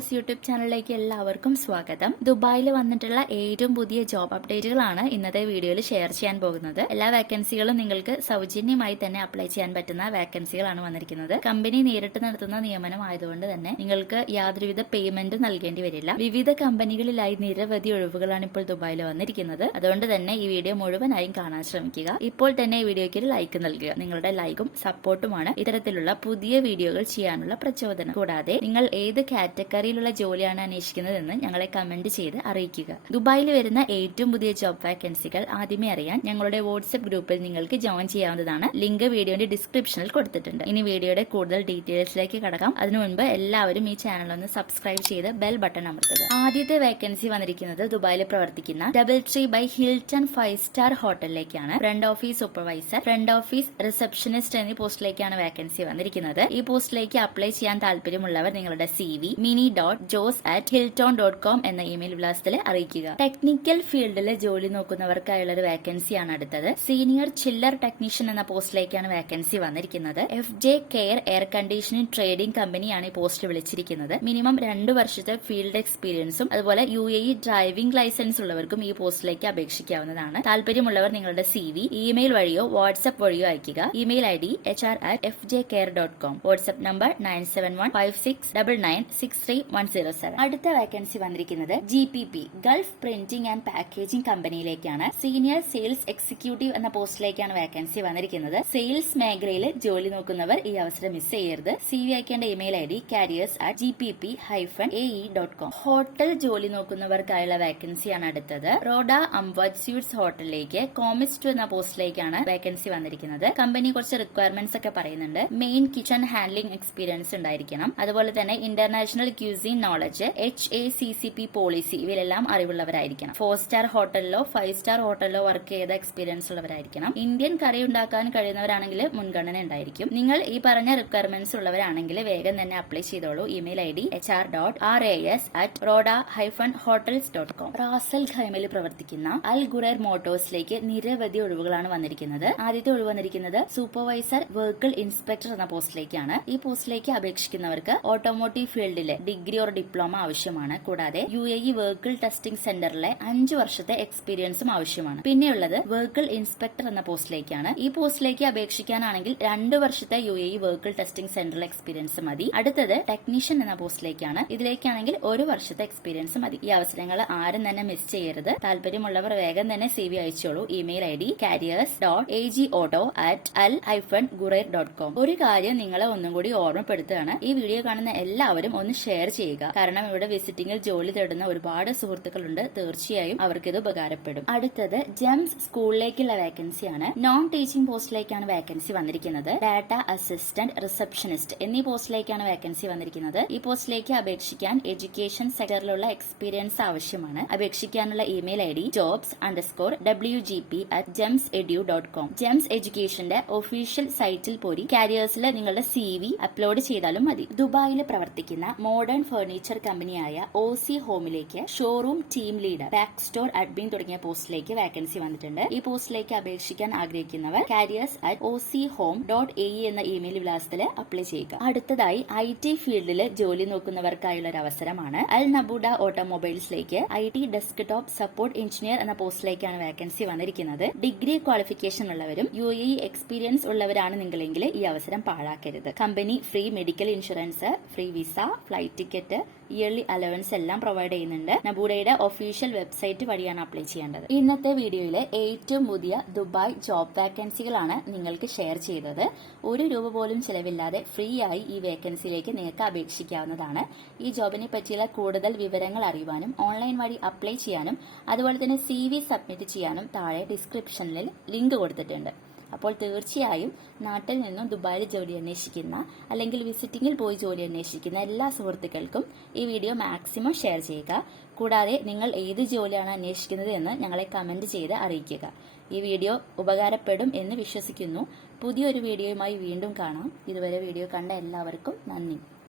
Campus YouTube ചാനലിലേക്ക് എല്ലാവർക്കും സ്വാഗതം. ദുബായിൽ വന്നിട്ടുള്ള ഏറ്റവും പുതിയ ജോബ് അപ്ഡേറ്റുകളാണ് ഇന്നത്തെ വീഡിയോയിൽ ഷെയർ ചെയ്യാൻ പോകുന്നത്. എല്ലാ വാക്കൻസികളും നിങ്ങൾക്ക് സൗജന്യമായി തന്നെ അപ്ലൈ ചെയ്യാൻ പറ്റുന്ന വാക്കൻസികളാണ് വന്നിരിക്കുന്നത്. കമ്പനി നേരിട്ട് നടത്തുന്ന നിയമനം ആയതുകൊണ്ട് തന്നെ നിങ്ങൾക്ക് യാതൊരുവിധ പേയ്മെന്റ് നൽകേണ്ടി വരില്ല. വിവിധ കമ്പനികളിലായി നിരവധി ഒഴിവുകളാണ് ഇപ്പോൾ ദുബായിൽ വന്നിരിക്കുന്നത്. അതുകൊണ്ട് തന്നെ ഈ വീഡിയോ മുഴുവനായും കാണാൻ ശ്രമിക്കുക. ഇപ്പോൾ തന്നെ ഈ വീഡിയോയ്ക്ക് ഒരു ലൈക്ക് നൽകുക. നിങ്ങളുടെ ലൈക്കും സപ്പോർട്ടുമാണ് ഇത്തരത്തിലുള്ള പുതിയ വീഡിയോകൾ ചെയ്യാനുള്ള പ്രചോദനം. കൂടാതെ നിങ്ങൾ ഏത് കാറ്റഗറിയിലുള്ള ജോലിയാണ് അന്വേഷിക്കുന്നതെന്ന് ഞങ്ങളെ കമന്റ് ചെയ്ത് അറിയിക്കുക. ദുബായിൽ വരുന്ന ഏറ്റവും പുതിയ ജോബ് വാക്കൻസികൾ ആദ്യമേ അറിയാൻ ഞങ്ങളുടെ വാട്സ്ആപ്പ് ഗ്രൂപ്പിൽ നിങ്ങൾക്ക് ജോയിൻ ചെയ്യാവുന്നതാണ്. ലിങ്ക് വീഡിയോയുടെ ഡിസ്ക്രിപ്ഷനിൽ കൊടുത്തിട്ടുണ്ട്. ഇനി വീഡിയോയുടെ കൂടുതൽ ഡീറ്റെയിൽസിലേക്ക് കടക്കാം. അതിനു മുൻപ് എല്ലാവരും ഈ ചാനൽ ഒന്ന് സബ്സ്ക്രൈബ് ചെയ്ത് ബെൽ ബട്ടൺ അമർത്തുക. ആദ്യത്തെ വേക്കൻസി വന്നിരിക്കുന്നത് ദുബായിൽ പ്രവർത്തിക്കുന്ന DoubleTree by ഹിൽട്ടൺ 5-സ്റ്റാർ ഹോട്ടലിലേക്കാണ്. Front office supervisor, front office receptionist എന്നീ പോസ്റ്റിലേക്കാണ് വേക്കൻസി വന്നിരിക്കുന്നത്. ഈ പോസ്റ്റിലേക്ക് അപ്ലൈ ചെയ്യാൻ താല്പര്യമുള്ളവർ നിങ്ങളുടെ CV mini.jos@hilton.com എന്ന ഇമെയിൽ വിലാസത്തിൽ അറിയിക്കുക. ടെക്നിക്കൽ ഫീൽഡിൽ ജോലി നോക്കുന്നവർക്കായുള്ള ഒരു വേക്കൻസിയാണ് അടുത്തത്. സീനിയർ ചില്ലർ ടെക്നീഷ്യൻ എന്ന പോസ്റ്റിലേക്കാണ് വേക്കൻസി വന്നിരിക്കുന്നത്. FJ care air conditioning trading കമ്പനിയാണ് ഈ പോസ്റ്റ് വിളിച്ചിരിക്കുന്നത്. മിനിമം 2 വർഷത്തെ ഫീൽഡ് എക്സ്പീരിയൻസും അതുപോലെ UAE ഡ്രൈവിംഗ് ലൈസൻസ് ഉള്ളവർക്കും ഈ പോസ്റ്റിലേക്ക് അപേക്ഷിക്കാവുന്നതാണ്. താല്പര്യമുള്ളവർ നിങ്ങളുടെ CV ഇമെയിൽ വഴിയോ വാട്സ്ആപ്പ് വഴിയോ അയക്കുക. Email ID hr@fjcare.com. WhatsApp number 971569963107. അടുത്ത വേക്കൻസി വന്നിരിക്കുന്നത് GPP Gulf printing and packaging കമ്പനിയിലേക്കാണ്. സീനിയർ സെയിൽസ് എക്സിക്യൂട്ടീവ് എന്ന പോസ്റ്റിലേക്കാണ് വേക്കൻസി വന്നിരിക്കുന്നത്. സെയിൽസ് മേഖലയിൽ ജോലി നോക്കുന്നവർ ഈ അവസരം മിസ് ചെയ്യരുത്. CV അയക്കേണ്ട ഇമെയിൽ ID careers@gpp-ae.com. ഹോട്ടൽ ജോലി നോക്കുന്നവർക്കായുള്ള വേക്കൻസിയാണ് അടുത്തത്. റോഡ അംവാജ് സ്വീറ്റ്സ് ഹോട്ടലിലേക്ക് കോമിസ്റ്റ് എന്ന പോസ്റ്റിലേക്കാണ് വേക്കൻസി വന്നിരിക്കുന്നത്. കമ്പനി കുറച്ച് റിക്വയർമെന്റ്സ് ഒക്കെ പറയുന്നുണ്ട്. മെയിൻ കിച്ചൺ ഹാൻഡ്ലിംഗ് എക്സ്പീരിയൻസ് ഉണ്ടായിരിക്കണം. അതുപോലെ തന്നെ international cuisine knowledge, HACCP policy ഇവരെല്ലാം അറിവുള്ളവരായിരിക്കണം. 4-സ്റ്റാർ ഹോട്ടലിലോ 5-സ്റ്റാർ ഹോട്ടലിലോ വർക്ക് ചെയ്ത എക്സ്പീരിയൻസ് ഉള്ളവരായിരിക്കണം. ഇന്ത്യൻ കറി ഉണ്ടാക്കാൻ കഴിയുന്നവരാണെങ്കിൽ മുൻഗണന ഉണ്ടായിരിക്കും. നിങ്ങൾ ഈ പറഞ്ഞ റിക്വയർമെന്റ്സ് ഉള്ളവരാണെങ്കിൽ വേഗം തന്നെ അപ്ലൈ ചെയ്തോളൂ. Email ID hr.ras@roda-hotels.com. റാസൽ ഖൈമയിൽ പ്രവർത്തിക്കുന്ന അൽ ഗുറൈർ മോട്ടോഴ്സിലേക്ക് നിരവധി ഒഴിവുകളാണ് വന്നിരിക്കുന്നത്. ആദ്യത്തെ ഒഴിവ് വന്നിരിക്കുന്നത് സൂപ്പർവൈസർ വെഹിക്കിൾ ഇൻസ്പെക്ടർ എന്ന പോസ്റ്റിലേക്കാണ്. ഈ പോസ്റ്റിലേക്ക് അപേക്ഷിക്കുന്നവർക്ക് ഓട്ടോമോട്ടീവ് ഫീൽഡിലെ ഡിഗ്രി ഓർ ഡിപ്ലോമ ആവശ്യമാണ്. കൂടാതെ UAE വെഹിക്കിൾ ടെസ്റ്റിംഗ് സെന്ററിലെ 5 വർഷത്തെ എക്സ്പീരിയൻസും ആവശ്യമാണ്. പിന്നെയുള്ളത് വെഹിക്കിൾ ഇൻസ്പെക്ടർ എന്ന പോസ്റ്റിലേക്കാണ്. ഈ പോസ്റ്റിലേക്ക് അപേക്ഷിക്കാനാണെങ്കിൽ 2 വർഷത്തെ UAE വെഹിക്കിൾ ടെസ്റ്റിംഗ് സെന്ററിലെ എക്സ്പീരിയൻസ് മതി. അടുത്തത് ടെക്നീഷ്യൻ എന്ന പോസ്റ്റിലേക്കാണ്. ഇതിലേക്കാണെങ്കിൽ 1 വർഷത്തെ എക്സ്പീരിയൻസ് മതി. ഈ അവസരങ്ങൾ ആരും തന്നെ മിസ് ചെയ്യരുത്. താല്പര്യമുള്ളവർ വേഗം തന്നെ CV അയച്ചോളൂ. Email ID careers.agoto@al-gurair.com. ഒരു കാര്യം നിങ്ങളെ ഒന്നും കൂടി ഓർമ്മപ്പെടുത്തുകയാണ്. ഈ വീഡിയോ കാണുന്ന എല്ലാവരും ഒന്ന് ഷെയർ ചെയ്യുക. കാരണം ഇവിടെ വിസിറ്റിംഗിൽ ജോലി തേടുന്ന ഒരുപാട് സുഹൃത്തുക്കളുണ്ട്. തീർച്ചയായും അവർക്ക് ഇത് ഉപകാരപ്പെടും. അടുത്തത് ജെംസ് സ്കൂളിലേക്കുള്ള വേക്കൻസിയാണ്. നോൺ ടീച്ചിംഗ് പോസ്റ്റിലേക്കാണ് വേക്കൻസി വന്നിരിക്കുന്നത്. ഡാറ്റ അസിസ്റ്റന്റ്, റിസപ്ഷനിസ്റ്റ് എന്നീ പോസ്റ്റിലേക്കാണ് വേക്കൻസി വന്നിരിക്കുന്നത്. ഈ പോസ്റ്റിലേക്ക് അപേക്ഷിക്കാൻ എഡ്യൂക്കേഷൻ സെക്ടറിലുള്ള എക്സ്പീരിയൻസ് ആവശ്യമാണ്. അപേക്ഷിക്കാനുള്ള ഇമെയിൽ ID jobs_wgp@gemsedu.com. ജെംസ് എഡ്യൂക്കേഷന്റെ ഒഫീഷ്യൽ സൈറ്റിൽ പോയി കാരിയേഴ്സിൽ നിങ്ങളുടെ CV അപ്ലോഡ് ചെയ്താലും മതി. ദുബായിൽ പ്രവർത്തിക്കുന്ന മോഡേൺ ഫർണിച്ചർ കമ്പനിയായ OC ഹോമിലേക്ക് showroom team leader, back store admin തുടങ്ങിയ പോസ്റ്റിലേക്ക് വേക്കൻസി വന്നിട്ടുണ്ട്. ഈ പോസ്റ്റിലേക്ക് അപേക്ഷിക്കാൻ ആഗ്രഹിക്കുന്നവർ careers@ochome.ae എന്ന ഇമെയിൽ വിലാസത്തിൽ അപ്ലൈ ചെയ്യുക. അടുത്തതായി IT ഫീൽഡിൽ ജോലി നോക്കുന്നവർക്കായുള്ള ഒരു അവസരമാണ്. അൽ നബൂഡ ഓട്ടോമൊബൈൽസിലേക്ക് IT ഡെസ്ക്ടോപ്പ് സപ്പോർട്ട് എഞ്ചിനീയർ എന്ന പോസ്റ്റിലേക്കാണ് വേക്കൻസി വന്നിരിക്കുന്നത്. ഡിഗ്രി ക്വാളിഫിക്കേഷൻ ഉള്ളവരും UAE എക്സ്പീരിയൻസ് ഉള്ളവരാണ് നിങ്ങളെങ്കിൽ ഈ അവസരം പാഴാക്കരുത്. Company free medical insurance, free visa, flight ticket, yearly allowance എല്ലാം പ്രൊവൈഡ് ചെയ്യുന്നുണ്ട്. നബൂഡയുടെ ഒഫീഷ്യൽ വെബ്സൈറ്റ് വഴിയാണ് അപ്ലൈ ചെയ്യേണ്ടത്. ഇന്നത്തെ വീഡിയോയിലെ ഏറ്റവും പുതിയ ദുബായ് ജോബ് വാക്കൻസികളാണ് നിങ്ങൾക്ക് ഷെയർ ചെയ്തത്. 1 രൂപ പോലും ചിലവില്ലാതെ ഫ്രീ ആയി ഈ വേക്കൻസിയിലേക്ക് നിങ്ങൾക്ക് അപേക്ഷിക്കാവുന്നതാണ്. ഈ ജോബിനെ പറ്റിയുള്ള കൂടുതൽ വിവരങ്ങൾ അറിയുവാനും ഓൺലൈൻ വഴി അപ്ലൈ ചെയ്യാനും അതുപോലെ തന്നെ CV സബ്മിറ്റ് ചെയ്യാനും താഴെ ഡിസ്ക്രിപ്ഷനിൽ ലിങ്ക് കൊടുത്തിട്ടുണ്ട്. അപ്പോൾ തീർച്ചയായും നാട്ടിൽ നിന്നും ദുബായിൽ ജോലി അന്വേഷിക്കുന്ന അല്ലെങ്കിൽ വിസിറ്റിംഗിൽ പോയി ജോലി അന്വേഷിക്കുന്ന എല്ലാ സുഹൃത്തുക്കൾക്കും ഈ വീഡിയോ മാക്സിമം ഷെയർ ചെയ്യുക. കൂടാതെ നിങ്ങൾ ഏത് ജോലിയാണ് അന്വേഷിക്കുന്നത് എന്ന് ഞങ്ങളെ കമന്റ് ചെയ്ത് അറിയിക്കുക. ഈ വീഡിയോ ഉപകാരപ്പെടും എന്ന് വിശ്വസിക്കുന്നു. പുതിയൊരു വീഡിയോയുമായി വീണ്ടും കാണാം. ഇതുവരെ വീഡിയോ കണ്ട എല്ലാവർക്കും നന്ദി.